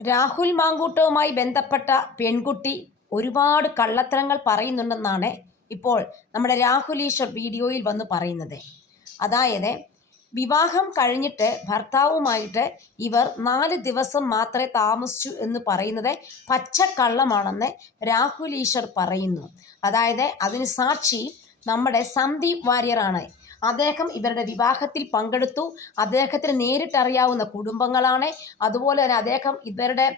രാഹുൽ മാങ്കൂട്ടവുമായി ബന്ധപ്പെട്ട പെൺകുട്ടി ഒരുപാട് കള്ളത്തരങ്ങൾ പറയുന്നുണ്ടെന്നാണ് ഇപ്പോൾ നമ്മുടെ രാഹുൽ ഈശ്വർ വീഡിയോയിൽ വന്ന് പറയുന്നത്. അതായത് വിവാഹം കഴിഞ്ഞിട്ട് ഭർത്താവുമായിട്ട് ഇവർ നാല് ദിവസം മാത്രമേ താമസിച്ചു എന്ന് പറയുന്നത് പച്ചക്കള്ളമാണെന്ന് രാഹുൽ ഈശ്വർ പറയുന്നു. അതായത് അതിന് സാക്ഷി നമ്മുടെ സന്ദീപ് വാര്യറാണ് അദ്ദേഹം ഇവരുടെ വിവാഹത്തിൽ പങ്കെടുത്തു. അദ്ദേഹത്തിന് നേരിട്ടറിയാവുന്ന കുടുംബങ്ങളാണ്. അതുപോലെ തന്നെ അദ്ദേഹം ഇവരുടെ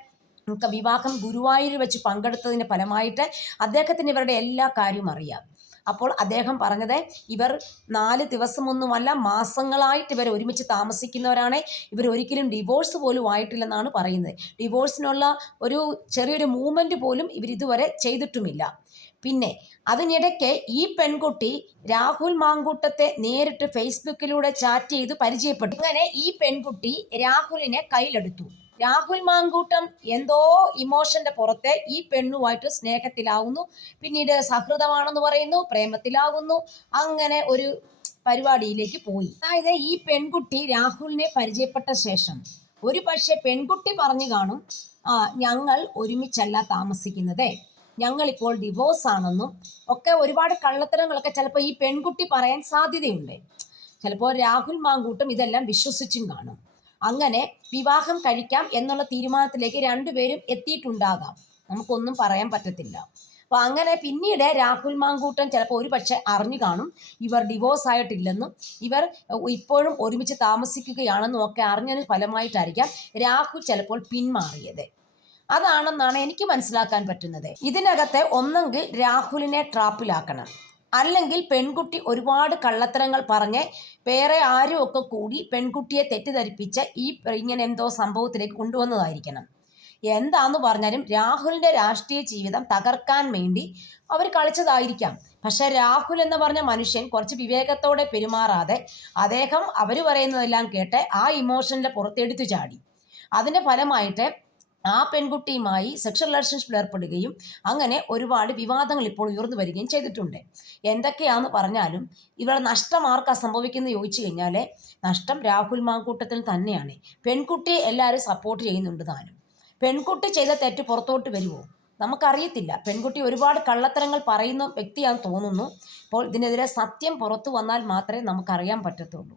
വിവാഹം ഗുരുവായൂർ വെച്ച് പങ്കെടുത്തതിന്റെ ഫലമായിട്ട് അദ്ദേഹത്തിന് ഇവരുടെ എല്ലാ കാര്യവും അറിയാം. അപ്പോൾ അദ്ദേഹം പറഞ്ഞത് ഇവർ നാല് ദിവസമൊന്നുമല്ല മാസങ്ങളായിട്ട് ഇവർ ഒരുമിച്ച് താമസിക്കുന്നവരാണ്. ഇവർ ഒരിക്കലും ഡിവോഴ്സ് പോലും ആയിട്ടില്ലെന്നാണ് പറയുന്നത്. ഡിവോഴ്സിനുള്ള ഒരു ചെറിയൊരു മൂവ്മെന്റ് പോലും ഇവർ ഇതുവരെ ചെയ്തിട്ടുമില്ല. പിന്നെ അതിനിടയ്ക്ക് ഈ പെൺകുട്ടി രാഹുൽ മാങ്കൂട്ടത്തെ നേരിട്ട് ഫേസ്ബുക്കിലൂടെ ചാറ്റ് ചെയ്ത് പരിചയപ്പെട്ടു. അങ്ങനെ ഈ പെൺകുട്ടി രാഹുലിനെ കയ്യിലെടുത്തു. രാഹുൽ മാങ്കൂട്ടം എന്തോ ഇമോഷന്റെ പുറത്തെ ഈ പെണ്ണുമായിട്ട് സ്നേഹത്തിലാവുന്നു. പിന്നീട് സഹൃദമാണെന്ന് പറയുന്നു പ്രേമത്തിലാകുന്നു അങ്ങനെ ഒരു പരിപാടിയിലേക്ക് പോയി. അതായത് ഈ പെൺകുട്ടി രാഹുലിനെ പരിചയപ്പെട്ട ശേഷം ഒരു പക്ഷെ പെൺകുട്ടി പറഞ്ഞു കാണും ഞങ്ങൾ ഒരുമിച്ചല്ല താമസിക്കുന്നത്. ഞങ്ങളിപ്പോൾ ഡിവോഴ്സ് ആണെന്നും ഒക്കെ ഒരുപാട് കള്ളത്തരങ്ങളൊക്കെ ചിലപ്പോൾ ഈ പെൺകുട്ടി പറയാൻ സാധ്യതയുണ്ട്. ചിലപ്പോൾ രാഹുൽ മാങ്കൂട്ടും ഇതെല്ലാം വിശ്വസിച്ചും കാണും. അങ്ങനെ വിവാഹം കഴിക്കാം എന്നുള്ള തീരുമാനത്തിലേക്ക് രണ്ടുപേരും എത്തിയിട്ടുണ്ടാകാം. നമുക്കൊന്നും പറയാൻ പറ്റത്തില്ല. അപ്പൊ അങ്ങനെ പിന്നീട് രാഹുൽ മാങ്കൂട്ടൻ ചിലപ്പോൾ ഒരു പക്ഷെ അറിഞ്ഞു കാണും. ഇവർ ഡിവോഴ്സ് ആയിട്ടില്ലെന്നും ഇവർ ഇപ്പോഴും ഒരുമിച്ച് താമസിക്കുകയാണെന്നും ഒക്കെ അറിഞ്ഞതിന് ഫലമായിട്ടായിരിക്കാം രാഹുൽ ചിലപ്പോൾ പിന്മാറിയത്. അതാണെന്നാണ് എനിക്ക് മനസ്സിലാക്കാൻ പറ്റുന്നത്. ഇതിനകത്തെ ഒന്നെങ്കിൽ രാഹുലിനെ ട്രാപ്പിലാക്കണം. അല്ലെങ്കിൽ പെൺകുട്ടി ഒരുപാട് കള്ളത്തരങ്ങൾ പറഞ്ഞ് വേറെ ആരും ഒക്കെ കൂടി പെൺകുട്ടിയെ തെറ്റിദ്ധരിപ്പിച്ച് ഈ ഇങ്ങനെ എന്തോ സംഭവത്തിലേക്ക് കൊണ്ടുവന്നതായിരിക്കണം. എന്താന്ന് പറഞ്ഞാലും രാഹുലിന്റെ രാഷ്ട്രീയ ജീവിതം തകർക്കാൻ വേണ്ടി അവർ കളിച്ചതായിരിക്കാം. പക്ഷേ രാഹുൽ എന്ന് പറഞ്ഞ മനുഷ്യൻ കുറച്ച് വിവേകത്തോടെ പെരുമാറാതെ അദ്ദേഹം അവർ പറയുന്നതെല്ലാം കേട്ട് ആ ഇമോഷനിലെ പുറത്തെടുത്തു ചാടി. അതിന്റെ ഫലമായിട്ട് ആ പെൺകുട്ടിയുമായി സെക്ഷൽ റിലേഷൻഷിപ്പിൽ ഏർപ്പെടുകയും അങ്ങനെ ഒരുപാട് വിവാദങ്ങൾ ഇപ്പോൾ ഉയർന്നു വരികയും ചെയ്തിട്ടുണ്ട്. എന്തൊക്കെയാന്ന് പറഞ്ഞാലും ഇവിടെ നഷ്ടം ആർക്കാ സംഭവിക്കുന്നത് ചോദിച്ചു കഴിഞ്ഞാൽ നഷ്ടം രാഹുൽ മാങ്കൂട്ടത്തിൽ തന്നെയാണ്. പെൺകുട്ടിയെ എല്ലാവരും സപ്പോർട്ട് ചെയ്യുന്നുണ്ട് താനും. പെൺകുട്ടി ചെയ്ത തെറ്റ് പുറത്തോട്ട് വരുമോ നമുക്കറിയത്തില്ല. പെൺകുട്ടി ഒരുപാട് കള്ളത്തരങ്ങൾ പറയുന്ന വ്യക്തിയാണെന്ന് തോന്നുന്നു. അപ്പോൾ ഇതിനെതിരെ സത്യം പുറത്തു വന്നാൽ മാത്രമേ നമുക്കറിയാൻ പറ്റത്തുള്ളൂ.